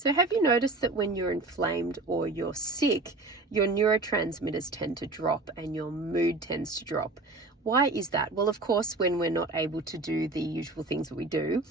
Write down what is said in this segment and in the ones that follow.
So have you noticed that when you're inflamed or you're sick, your neurotransmitters tend to drop and your mood tends to drop? Why is that? Well, of course, when we're not able to do the usual things that we do,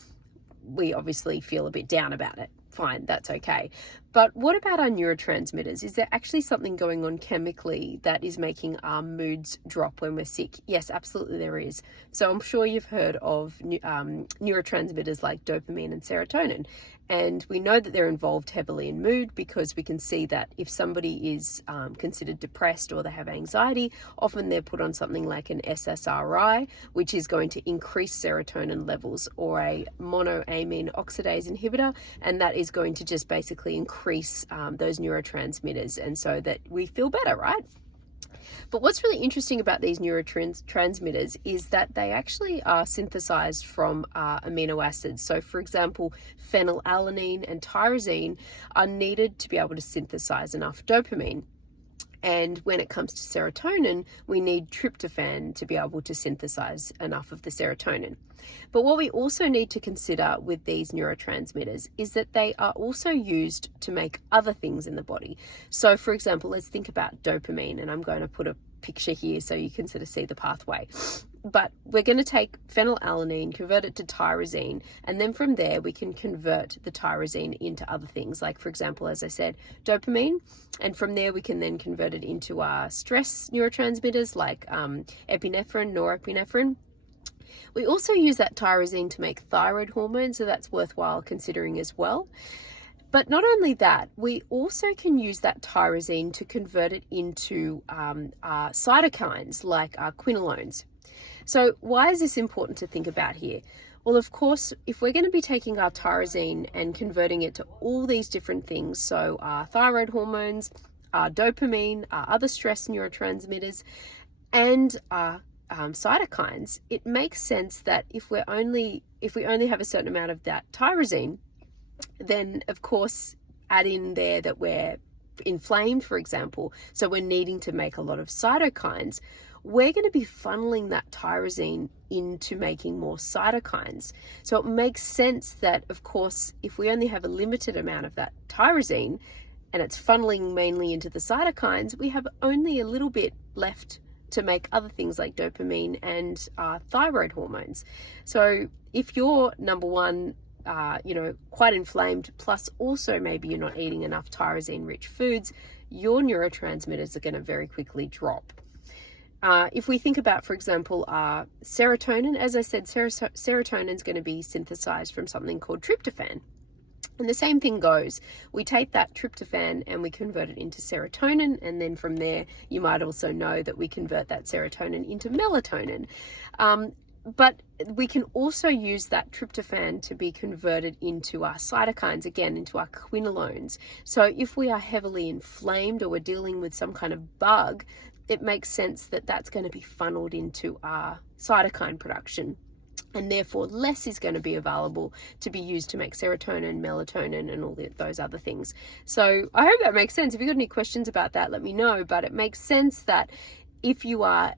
we obviously feel a bit down about it. Fine, that's okay. But what about our neurotransmitters? Is there actually something going on chemically that is making our moods drop when we're sick? Yes, absolutely there is. So I'm sure you've heard of neurotransmitters like dopamine and serotonin. And we know that they're involved heavily in mood because we can see that if somebody is considered depressed or they have anxiety, often they're put on something like an SSRI, which is going to increase serotonin levels, or a monoamine oxidase inhibitor, and that is going to just basically increase those neurotransmitters, and so that we feel better, right? But what's really interesting about these neurotransmitters is that they actually are synthesized from amino acids. So for example, phenylalanine and tyrosine are needed to be able to synthesize enough dopamine. And when it comes to serotonin, we need tryptophan to be able to synthesize enough of the serotonin. But what we also need to consider with these neurotransmitters is that they are also used to make other things in the body. So for example, let's think about dopamine, and I'm going to put a picture here so you can sort of see the pathway. But we're going to take phenylalanine, convert it to tyrosine, and then from there we can convert the tyrosine into other things, like for example, as I said, dopamine, and from there we can then convert it into our stress neurotransmitters like epinephrine, norepinephrine. We also use that tyrosine to make thyroid hormone, so that's worthwhile considering as well. But not only that, we also can use that tyrosine to convert it into cytokines like quinolones. So why is this important to think about here? Well, of course, if we're going to be taking our tyrosine and converting it to all these different things, so our thyroid hormones, our dopamine, our other stress neurotransmitters, and our cytokines, it makes sense that if we only have a certain amount of that tyrosine, then of course add in there that we're inflamed, for example, so we're needing to make a lot of cytokines, we're going to be funneling that tyrosine into making more cytokines. So it makes sense that, of course, if we only have a limited amount of that tyrosine and it's funneling mainly into the cytokines, we have only a little bit left to make other things like dopamine and thyroid hormones. So if you're number one, quite inflamed, plus also maybe you're not eating enough tyrosine-rich foods, your neurotransmitters are going to very quickly drop. If we think about, for example, serotonin, as I said, serotonin is going to be synthesized from something called tryptophan. And the same thing goes. We take that tryptophan and we convert it into serotonin, and then from there, you might also know that we convert that serotonin into melatonin. But we can also use that tryptophan to be converted into our cytokines, again, into our quinolones. So if we are heavily inflamed or we're dealing with some kind of bug, it makes sense that that's going to be funneled into our cytokine production. And therefore less is going to be available to be used to make serotonin, melatonin, and all those other things. So I hope that makes sense. If you've got any questions about that, let me know. But it makes sense that if you are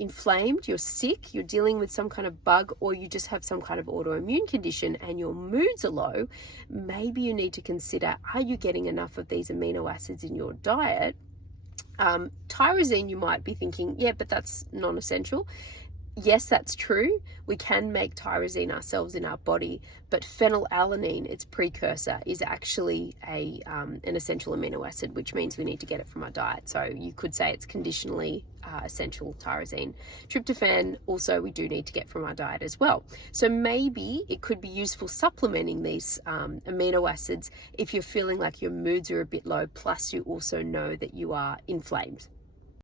inflamed, you're sick, you're dealing with some kind of bug, or you just have some kind of autoimmune condition and your moods are low, maybe you need to consider, are you getting enough of these amino acids in your diet? Tyrosine, you might be thinking, yeah, but that's non-essential. Yes, that's true. We can make tyrosine ourselves in our body, but phenylalanine, its precursor, is actually an essential amino acid, which means we need to get it from our diet. So you could say it's conditionally essential tyrosine. Tryptophan also we do need to get from our diet as well. So maybe it could be useful supplementing these amino acids if you're feeling like your moods are a bit low, plus you also know that you are inflamed.